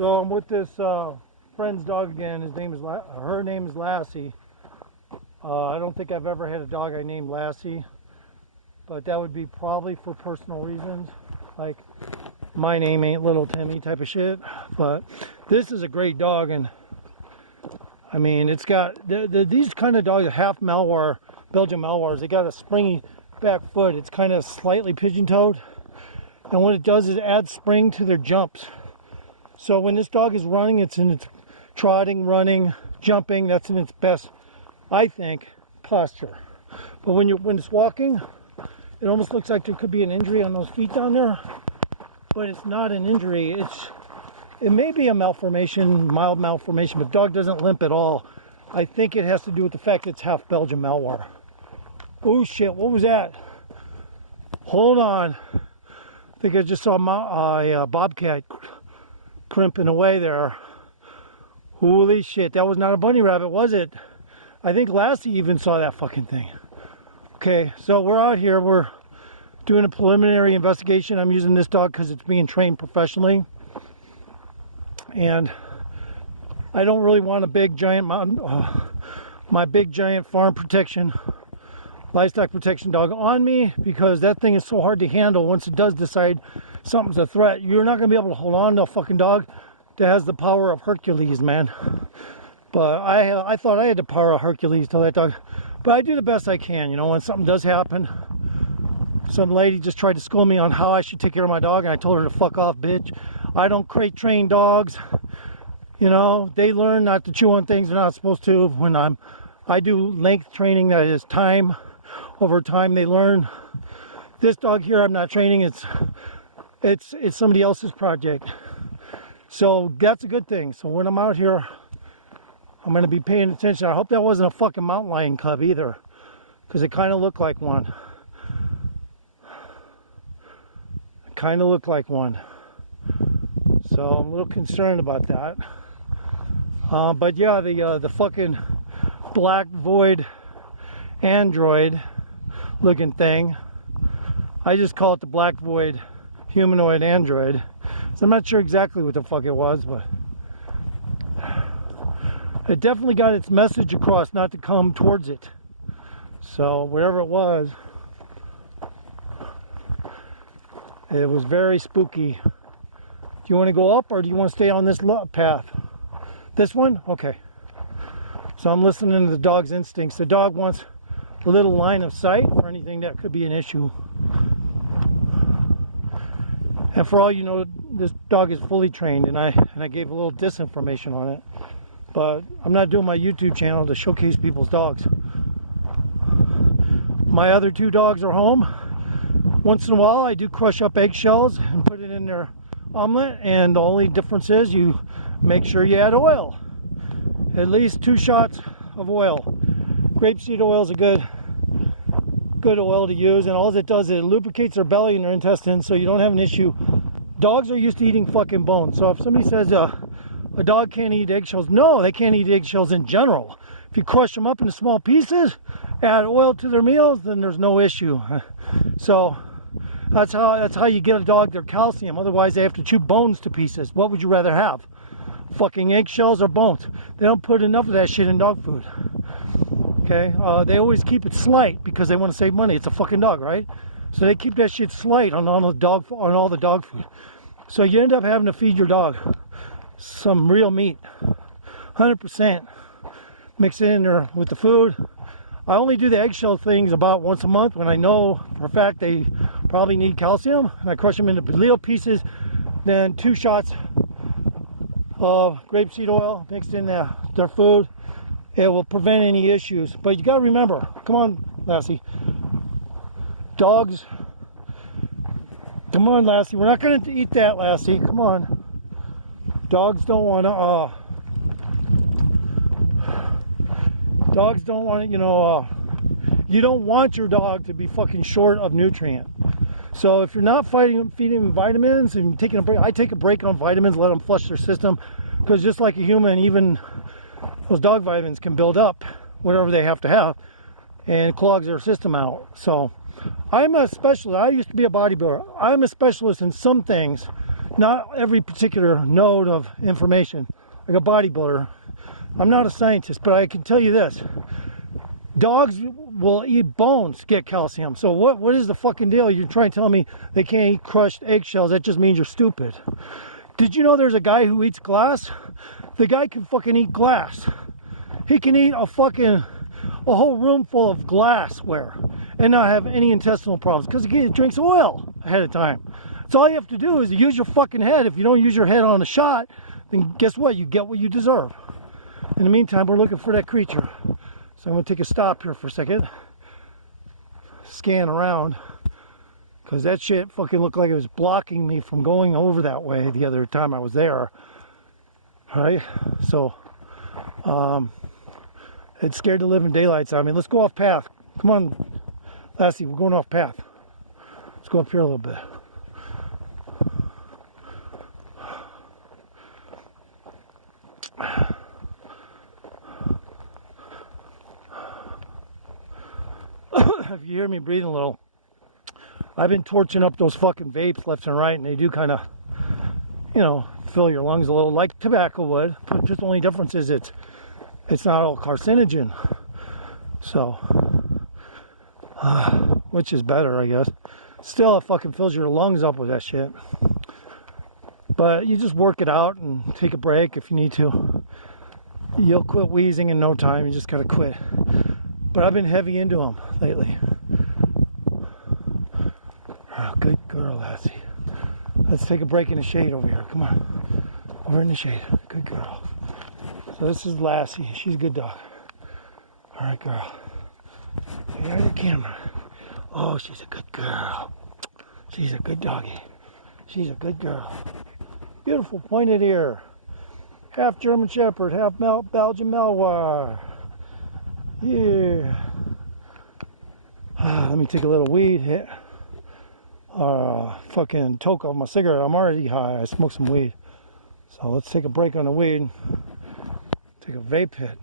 So I'm with this friend's dog again. Her name is Lassie. I don't think I've ever had a dog I named Lassie, but that would be probably for personal reasons, like my name ain't Little Timmy type of shit. But this is a great dog, and I mean, it's got these kind of dogs, half Malinois, Belgian Malinois. They got a springy back foot. It's kind of slightly pigeon-toed, and what it does is add spring to their jumps. So when this dog is running, it's in its trotting, running, jumping. That's in its best, I think, posture. But when it's walking, it almost looks like there could be an injury on those feet down there. But it's not an injury. It may be a malformation, mild malformation, but the dog doesn't limp at all. I think it has to do with the fact it's half Belgian Malinois. Oh shit! What was that? Hold on. I think I just saw a bobcat crimping away there. Holy shit, that was not a bunny rabbit, was it? I think Lassie even saw that fucking thing. Okay, so we're out here, we're doing a preliminary investigation. I'm using this dog because it's being trained professionally. And I don't really want a big giant my big giant farm protection, livestock protection dog on me, because that thing is so hard to handle. Once it does decide something's a threat, you're not going to be able to hold on to a fucking dog that has the power of Hercules, man. But I thought I had the power of Hercules to that dog. But I do the best I can, you know, when something does happen. Some lady just tried to school me on how I should take care of my dog, and I told her to fuck off, bitch. I don't crate train dogs. You know, they learn not to chew on things they're not supposed to. When I do length training, that is time. Over time, they learn. This dog here, I'm not training. It's somebody else's project. So that's a good thing. So when I'm out here, I'm going to be paying attention. I hope that wasn't a fucking mountain lion cub either, because it kind of looked like one. It kind of looked like one. So I'm a little concerned about that. But yeah, the fucking black void android looking thing, I just call it the black void humanoid android. So I'm not sure exactly what the fuck it was, but it definitely got its message across not to come towards it. So whatever it was, it was very spooky. Do you want to go up, or do you want to stay on this path? This one? Okay. So I'm listening to the dog's instincts. The dog wants a little line of sight for anything that could be an issue. And for all you know, this dog is fully trained, and I gave a little disinformation on it. But I'm not doing my YouTube channel to showcase people's dogs. My other two dogs are home. Once in a while, I do crush up eggshells and put it in their omelet, and the only difference is you make sure you add oil. At least 2 shots of oil. Grapeseed oil is a good oil to use, and all it does is it lubricates their belly and their intestines, so you don't have an issue. Dogs are used to eating fucking bones. So if somebody says a dog can't eat eggshells, no, they can't eat eggshells in general. If you crush them up into small pieces, add oil to their meals, then there's no issue. So that's how you get a dog their calcium. Otherwise, they have to chew bones to pieces. What would you rather have? Fucking eggshells or bones? They don't put enough of that shit in dog food. Okay, they always keep it slight because they want to save money. It's a fucking dog, right? So they keep that shit slight on all the dog food. So you end up having to feed your dog some real meat, 100%. Mix it in there with the food. I only do the eggshell things about once a month when I know for a fact they probably need calcium. I crush them into little pieces, then 2 shots of grapeseed oil mixed in their food. It will prevent any issues. But you got to remember, come on, Lassie. Dogs, come on, Lassie. We're not going to eat that, Lassie. Come on. Dogs don't want to, you know, you don't want your dog to be fucking short of nutrient. So if you're not feeding them vitamins and taking a break, I take a break on vitamins, let them flush their system, because just like a human, even those dog vitamins can build up whatever they have to have and clogs their system out. So I'm a specialist. I used to be a bodybuilder. I'm a specialist in some things not every particular node of information, like a bodybuilder. I'm not a scientist, but I can tell you this. Dogs will eat bones to get calcium. So what is the fucking deal? You're trying to tell me they can't eat crushed eggshells. That just means you're stupid. Did you know there's a guy who eats glass? The guy can fucking eat glass. He can eat a whole room full of glassware and not have any intestinal problems because he drinks oil ahead of time. So all you have to do is use your fucking head. If you don't use your head on a shot, then guess what? You get what you deserve. In the meantime, we're looking for that creature. So I'm going to take a stop here for a second. Scan around. Because that shit fucking looked like it was blocking me from going over that way the other time I was there. Alright? So, it scared the living daylights out of me. Let's go off path. Come on, Lassie, we're going off path. Let's go up here a little bit. If you hear me breathing a little, I've been torching up those fucking vapes left and right, and they do kind of, fill your lungs a little like tobacco would. But just the only difference is it's not all carcinogen. So, which is better, I guess. Still, it fucking fills your lungs up with that shit. But you just work it out and take a break if you need to. You'll quit wheezing in no time. You just gotta quit. But I've been heavy into them lately. Oh, good girl, Lassie. Let's take a break in the shade over here. Come on. Over in the shade. Good girl. So this is Lassie. She's a good dog. All right, girl. There's the camera. Oh, she's a good girl. She's a good doggy. She's a good girl. Beautiful pointed ear. Half German Shepherd, half Belgian Malinois. Yeah. Let me take a little weed hit. Fucking toke off my cigarette. I'm already high. I smoked some weed. So let's take a break on the weed. Take a vape hit.